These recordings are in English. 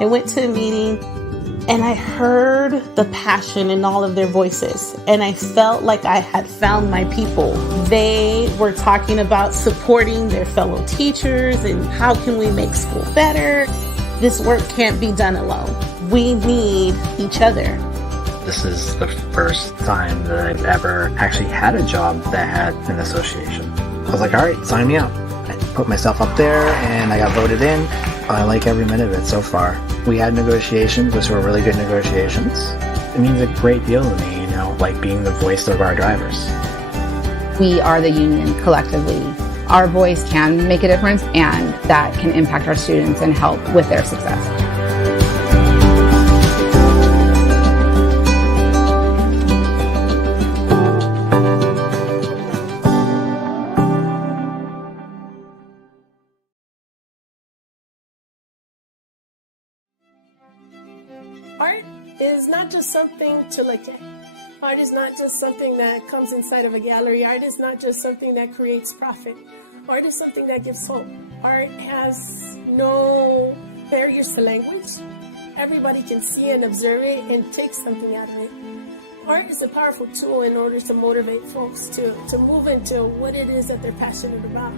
I went to a meeting and I heard the passion in all of their voices, and I felt like I had found my people. They were talking about supporting their fellow teachers and how can we make school better. This work can't be done alone. We need each other. This is the first time that I've ever actually had a job that had an association. I was like, all right, sign me up. I put myself up there and I got voted in. I like every minute of it so far. We had negotiations, which were really good negotiations. It means a great deal to me, like being the voice of our drivers. We are the union collectively. Our voice can make a difference, and that can impact our students and help with their success. Art is not just something to look at. Art is not just something that comes inside of a gallery. Art is not just something that creates profit. Art is something that gives hope. Art has no barriers to language. Everybody can see it and observe it and take something out of it. Art is a powerful tool in order to motivate folks to move into what it is that they're passionate about.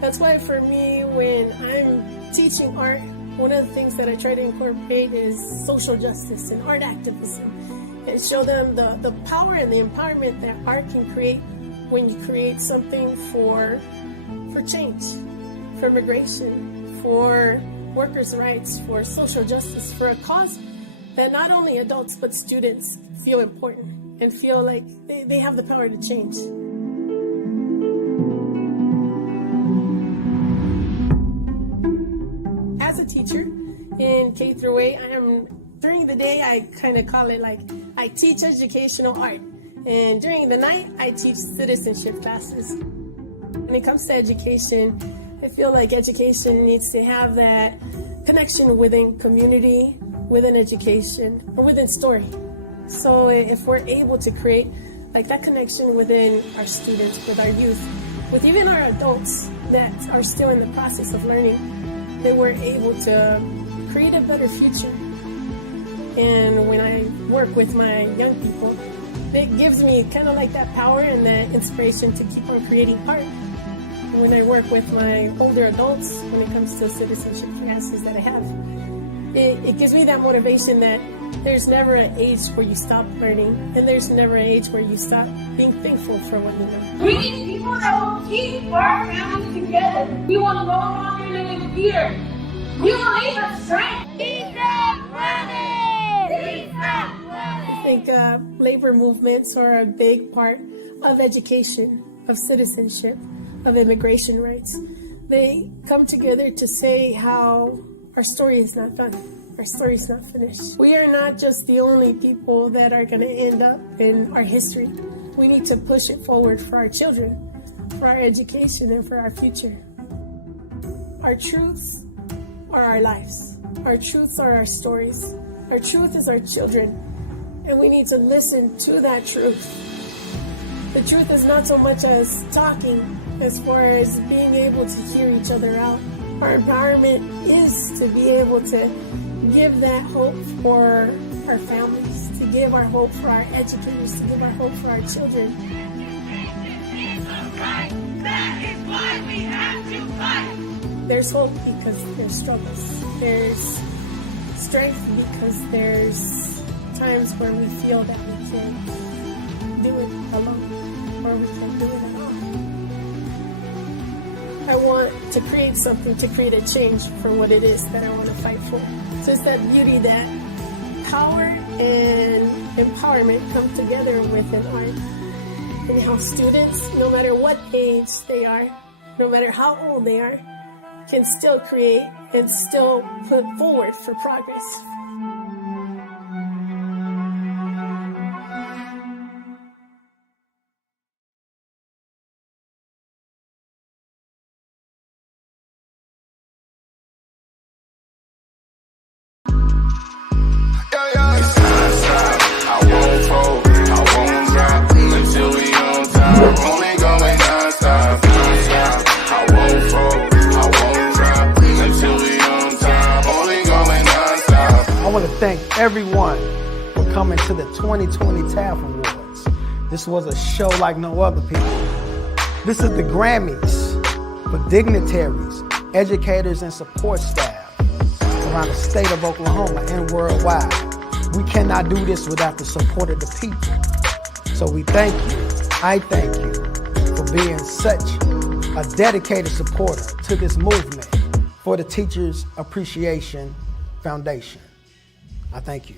That's why for me, when I'm teaching art, one of the things that I try to incorporate is social justice and art activism, and show them the power and the empowerment that art can create when you create something for change, for immigration, for workers' rights, for social justice, for a cause that not only adults but students feel important and feel like they have the power to change. As a teacher in K through 8, during the day I kind of call it like I teach educational art, and during the night I teach citizenship classes. When it comes to education, I feel like education needs to have that connection within community, within education, or within story. So if we're able to create like that connection within our students, with our youth, with even our adults that are still in the process of learning, then we're able to create a better future. And when I work with my young people, it gives me kind of like that power and that inspiration to keep on creating art. When I work with my older adults, when it comes to citizenship classes that I have, it gives me that motivation that there's never an age where you stop learning, and there's never an age where you stop being thankful for what you know. We need people that will keep our families together. We want to go longer than in fear. We will need the strength. I think labor movements are a big part of education, of citizenship, of immigration rights. They come together to say how our story is not done. Our story is not finished. We are not just the only people that are going to end up in our history. We need to push it forward for our children, for our education, and for our future. Our truths are our lives. Our truths are our stories. Our truth is our children, and we need to listen to that truth. The truth is not so much as talking as far as being able to hear each other out. Our empowerment is to be able to give that hope for our families, to give our hope for our educators, to give our hope for our children. That is why we have to fight. There's hope because there's struggles. There's strength because there's times where we feel that we can't do it alone, or we can't do it at all. I want to create something, to create a change for what it is that I want to fight for. So it's that beauty, that power and empowerment come together within art, and how students, no matter what age they are, no matter how old they are, can still create and still put forward for progress. everyone for coming to the 2020 TAF Awards. This was a show like no other, people. This is the Grammys for dignitaries, educators, and support staff around the state of Oklahoma and worldwide. We cannot do this without the support of the people. So we thank you, I thank you, for being such a dedicated supporter to this movement for the Teachers Appreciation Foundation. I thank you.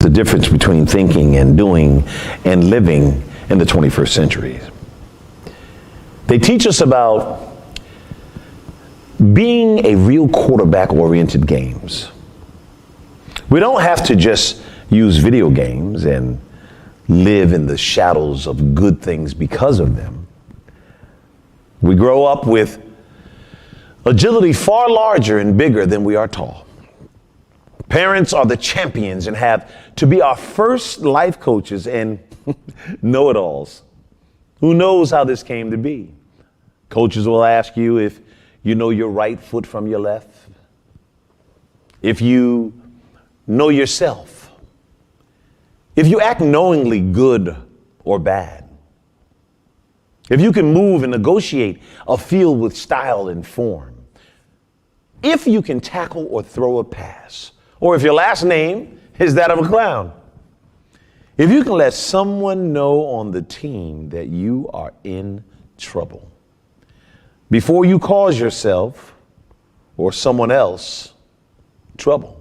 The difference between thinking and doing and living in the 21st century. They teach us about being a real quarterback-oriented games. We don't have to just use video games and live in the shadows of good things because of them. We grow up with agility far larger and bigger than we are tall. Parents are the champions and have to be our first life coaches and know-it-alls. Who knows how this came to be? Coaches will ask you if you know your right foot from your left, if you know yourself, if you act knowingly good or bad, if you can move and negotiate a field with style and form, if you can tackle or throw a pass, or if your last name is that of a clown, if you can let someone know on the team that you are in trouble before you cause yourself or someone else trouble.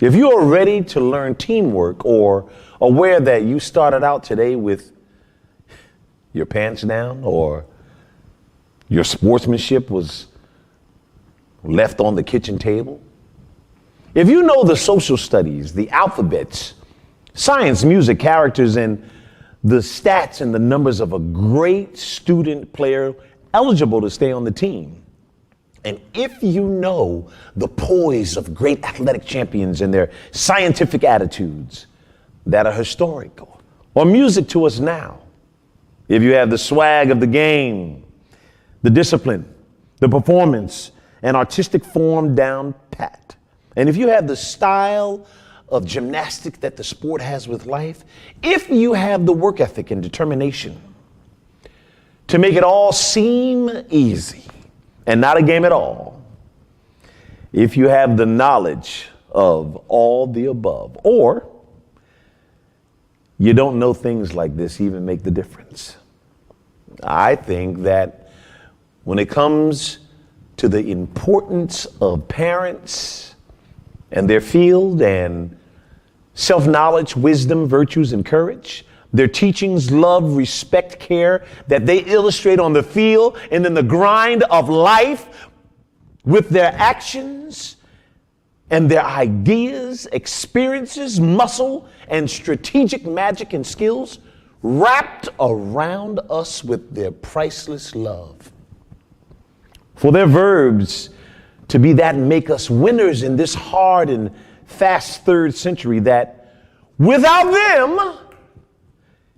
If you are ready to learn teamwork or aware that you started out today with your pants down or your sportsmanship was left on the kitchen table, if you know the social studies, the alphabets, science, music, characters, and the stats and the numbers of a great student player eligible to stay on the team, and if you know the poise of great athletic champions and their scientific attitudes that are historical or music to us now, if you have the swag of the game, the discipline, the performance, and artistic form down pat, and if you have the style of gymnastics that the sport has with life, if you have the work ethic and determination to make it all seem easy and not a game at all, if you have the knowledge of all the above, or you don't know things like this even make the difference. I think that when it comes to the importance of parents and their field and self-knowledge, wisdom, virtues, and courage, their teachings, love, respect, care that they illustrate on the field and in the grind of life with their actions and their ideas, experiences, muscle, and strategic magic and skills wrapped around us with their priceless love. For their verbs to be that make us winners in this hard and fast third century that without them,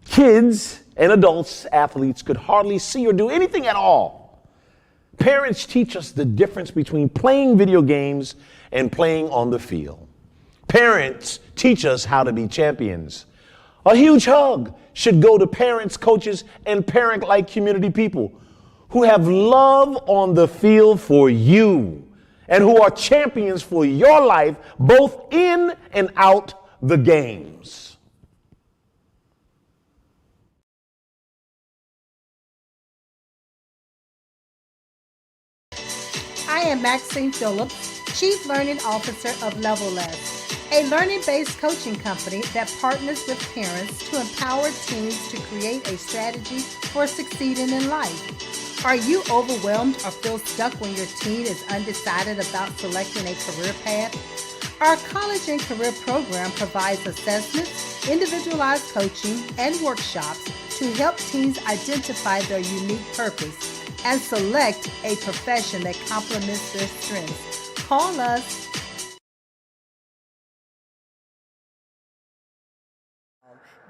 kids and adults, athletes could hardly see or do anything at all. Parents teach us the difference between playing video games and playing on the field. Parents teach us how to be champions. A huge hug should go to parents, coaches, and parent-like community people who have love on the field for you and who are champions for your life, both in and out the games. I am Maxine Phillips, Chief Learning Officer of LevelLess, a learning-based coaching company that partners with parents to empower teens to create a strategy for succeeding in life. Are you overwhelmed or feel stuck when your teen is undecided about selecting a career path? Our college and career program provides assessments, individualized coaching, and workshops to help teens identify their unique purpose and select a profession that complements their strengths. Call us.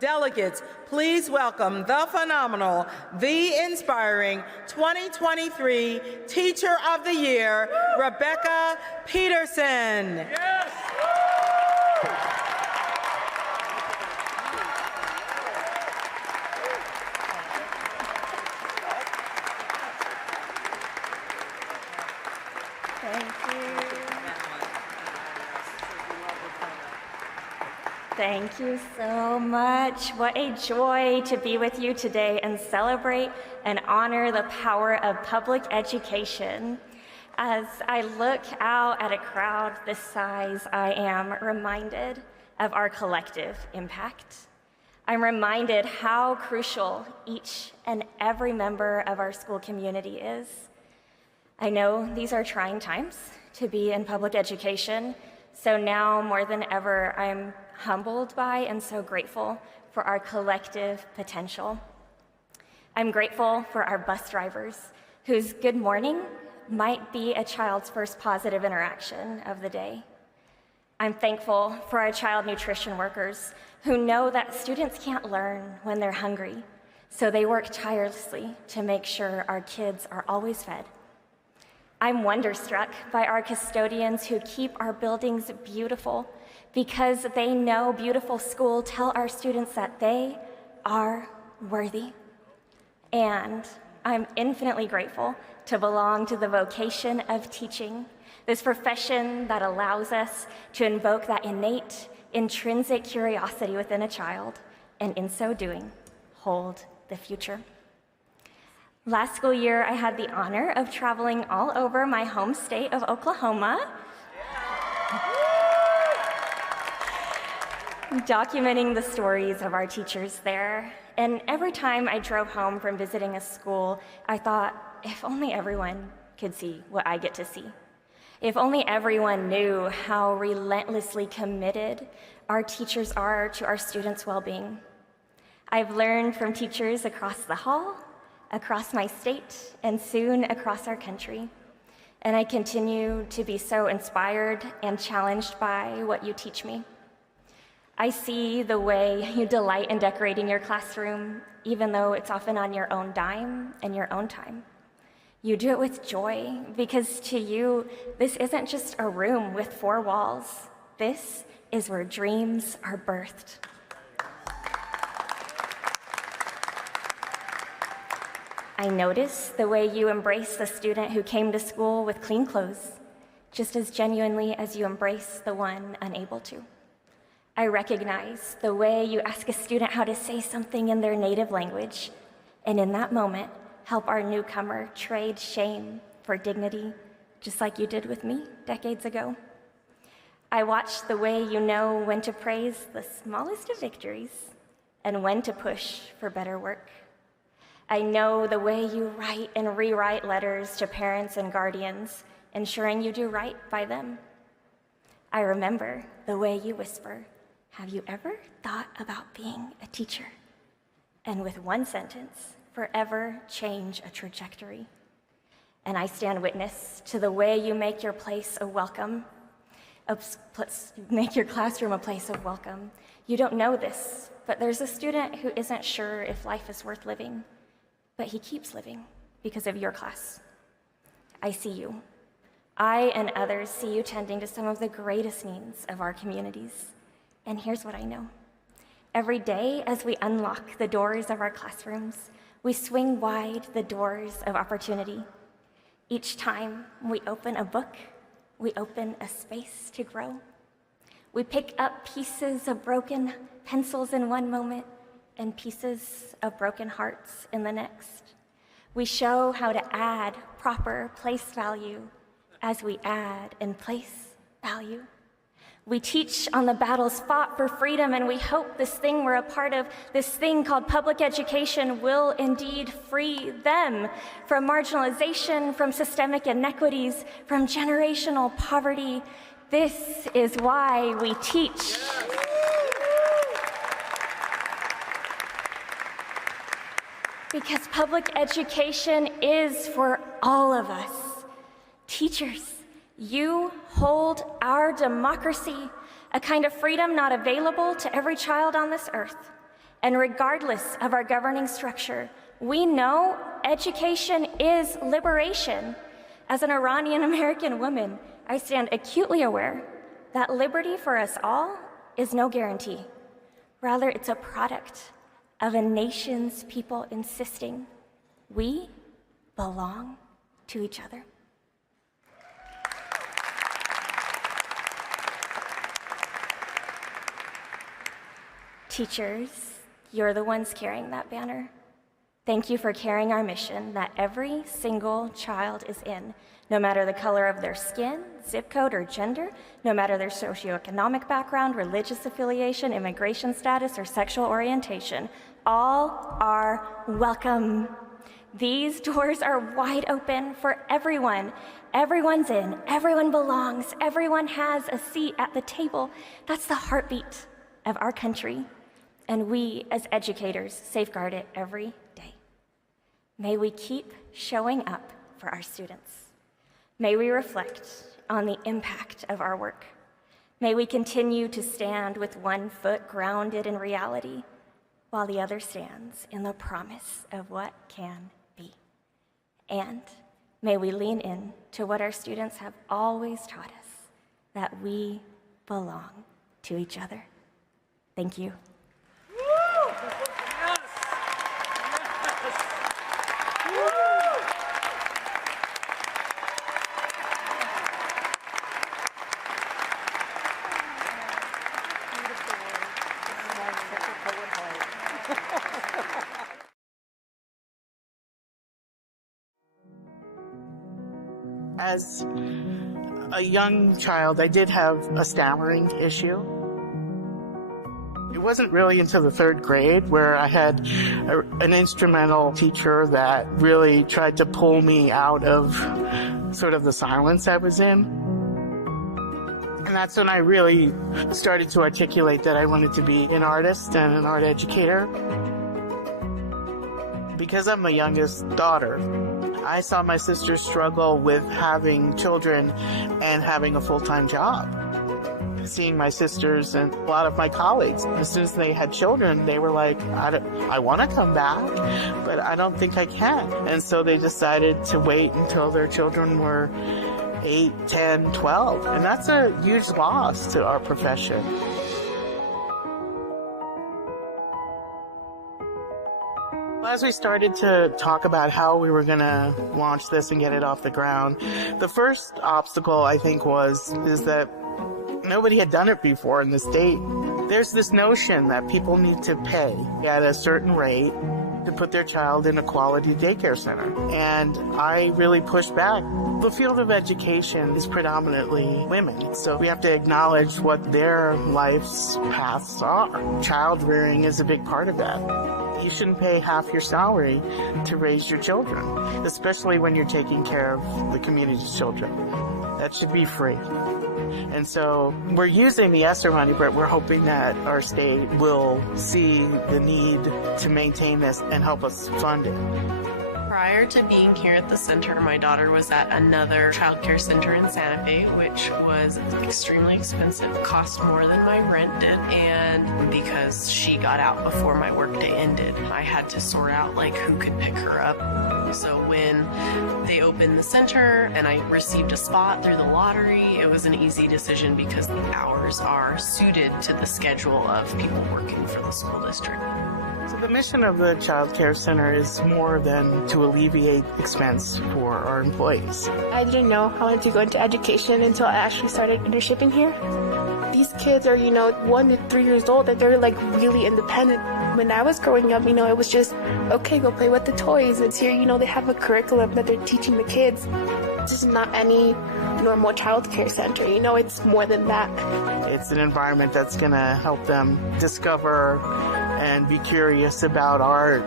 Delegates, please welcome the phenomenal, the inspiring 2023 Teacher of the Year, Rebecca Peterson. Thank you so much. What a joy to be with you today and celebrate and honor the power of public education. As I look out at a crowd this size, I am reminded of our collective impact. I'm reminded how crucial each and every member of our school community is. I know these are trying times to be in public education, so now more than ever, I'm humbled by and so grateful for our collective potential. I'm grateful for our bus drivers, whose good morning might be a child's first positive interaction of the day. I'm thankful for our child nutrition workers, who know that students can't learn when they're hungry, so they work tirelessly to make sure our kids are always fed. I'm wonderstruck by our custodians who keep our buildings beautiful because they know beautiful school tell our students that they are worthy. And I'm infinitely grateful to belong to the vocation of teaching, this profession that allows us to invoke that innate, intrinsic curiosity within a child, and in so doing, hold the future. Last school year, I had the honor of traveling all over my home state of Oklahoma, documenting the stories of our teachers there. And every time I drove home from visiting a school, I thought, if only everyone could see what I get to see. If only everyone knew how relentlessly committed our teachers are to our students' well-being. I've learned from teachers across the hall, across my state, and soon across our country. And I continue to be so inspired and challenged by what you teach me. I see the way you delight in decorating your classroom, even though it's often on your own dime and your own time. You do it with joy, because to you, this isn't just a room with four walls. This is where dreams are birthed. I notice the way you embrace the student who came to school with clean clothes, just as genuinely as you embrace the one unable to. I recognize the way you ask a student how to say something in their native language, and in that moment, help our newcomer trade shame for dignity, just like you did with me decades ago. I watch the way you know when to praise the smallest of victories and when to push for better work. I know the way you write and rewrite letters to parents and guardians, ensuring you do right by them. I remember the way you whisper, "Have you ever thought about being a teacher?" And with one sentence, forever change a trajectory. And I stand witness to the way you make your place a welcome, make your classroom a place of welcome. You don't know this, but there's a student who isn't sure if life is worth living, but he keeps living because of your class. I see you. I and others see you tending to some of the greatest needs of our communities. And here's what I know. Every day, as we unlock the doors of our classrooms, we swing wide the doors of opportunity. Each time we open a book, we open a space to grow. We pick up pieces of broken pencils in one moment and pieces of broken hearts in the next. We show how to add proper place value as we add and place value. We teach on the battles fought for freedom, and we hope this thing we're a part of, this thing called public education, will indeed free them from marginalization, from systemic inequities, from generational poverty. This is why we teach. Because public education is for all of us. Teachers, you hold our democracy, a kind of freedom not available to every child on this earth. And regardless of our governing structure, we know education is liberation. As an Iranian American woman, I stand acutely aware that liberty for us all is no guarantee. Rather, it's a product of a nation's people insisting we belong to each other. Teachers, you're the ones carrying that banner. Thank you for carrying our mission that every single child is in, no matter the color of their skin, zip code, or gender, no matter their socioeconomic background, religious affiliation, immigration status, or sexual orientation. All are welcome. These doors are wide open for everyone. Everyone's in, everyone belongs, everyone has a seat at the table. That's the heartbeat of our country, and we as educators safeguard it every day. May we keep showing up for our students. May we reflect on the impact of our work. May we continue to stand with one foot grounded in reality, while the other stands in the promise of what can be. And may we lean in to what our students have always taught us, that we belong to each other. Thank you. As a young child, I did have a stammering issue. It wasn't really until the 3rd grade where I had an instrumental teacher that really tried to pull me out of sort of the silence I was in. And that's when I really started to articulate that I wanted to be an artist and an art educator. Because I'm the youngest daughter, I saw my sister struggle with having children and having a full-time job. Seeing my sisters and a lot of my colleagues, as soon as they had children, they were like, I want to come back, but I don't think I can. And so they decided to wait until their children were 8, 10, 12. And that's a huge loss to our profession. As we started to talk about how we were going to launch this and get it off the ground, the first obstacle, I think, is that nobody had done it before in the state. There's this notion that people need to pay at a certain rate to put their child in a quality daycare center. And I really pushed back. The field of education is predominantly women, so we have to acknowledge what their life's paths are. Child rearing is a big part of that. You shouldn't pay half your salary to raise your children, especially when you're taking care of the community's children. That should be free. And so we're using the ESSER money, but we're hoping that our state will see the need to maintain this and help us fund it. Prior to being here at the center, my daughter was at another childcare center in Santa Fe, which was extremely expensive, cost more than my rent did, and because she got out before my workday ended, I had to sort out like who could pick her up. So when they opened the center and I received a spot through the lottery, it was an easy decision because the hours are suited to the schedule of people working for the school district. So the mission of the Child Care Center is more than to alleviate expense for our employees. I didn't know how I wanted to go into education until I actually started internshipping here. These kids are, 1 to 3 years old, and they're like really independent. When I was growing up, it was just, okay, go play with the toys. It's here, they have a curriculum that they're teaching the kids. This is not any normal child care center, it's more than that. It's an environment that's gonna help them discover and be curious about art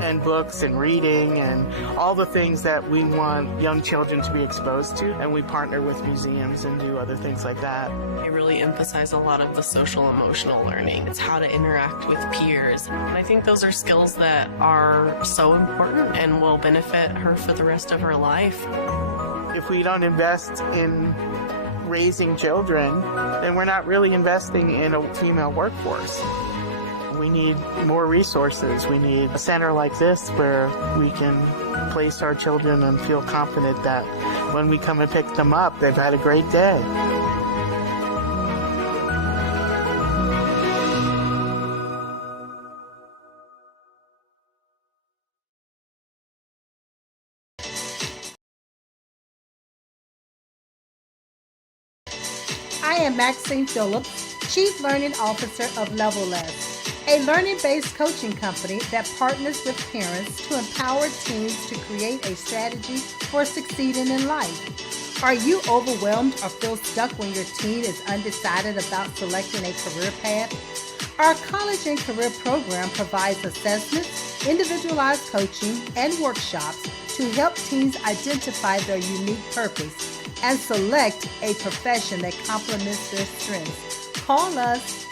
and books and reading and all the things that we want young children to be exposed to. And we partner with museums and do other things like that. I really emphasize a lot of the social emotional learning. It's how to interact with peers. And I think those are skills that are so important and will benefit her for the rest of her life. If we don't invest in raising children, then we're not really investing in a female workforce. We need more resources. We need a center like this where we can place our children and feel confident that when we come and pick them up, they've had a great day. I am Maxine Phillips, Chief Learning Officer of LevelLess, a learning-based coaching company that partners with parents to empower teens to create a strategy for succeeding in life. Are you overwhelmed or feel stuck when your teen is undecided about selecting a career path? Our college and career program provides assessments, individualized coaching, and workshops to help teens identify their unique purpose and select a profession that complements their strengths. Call us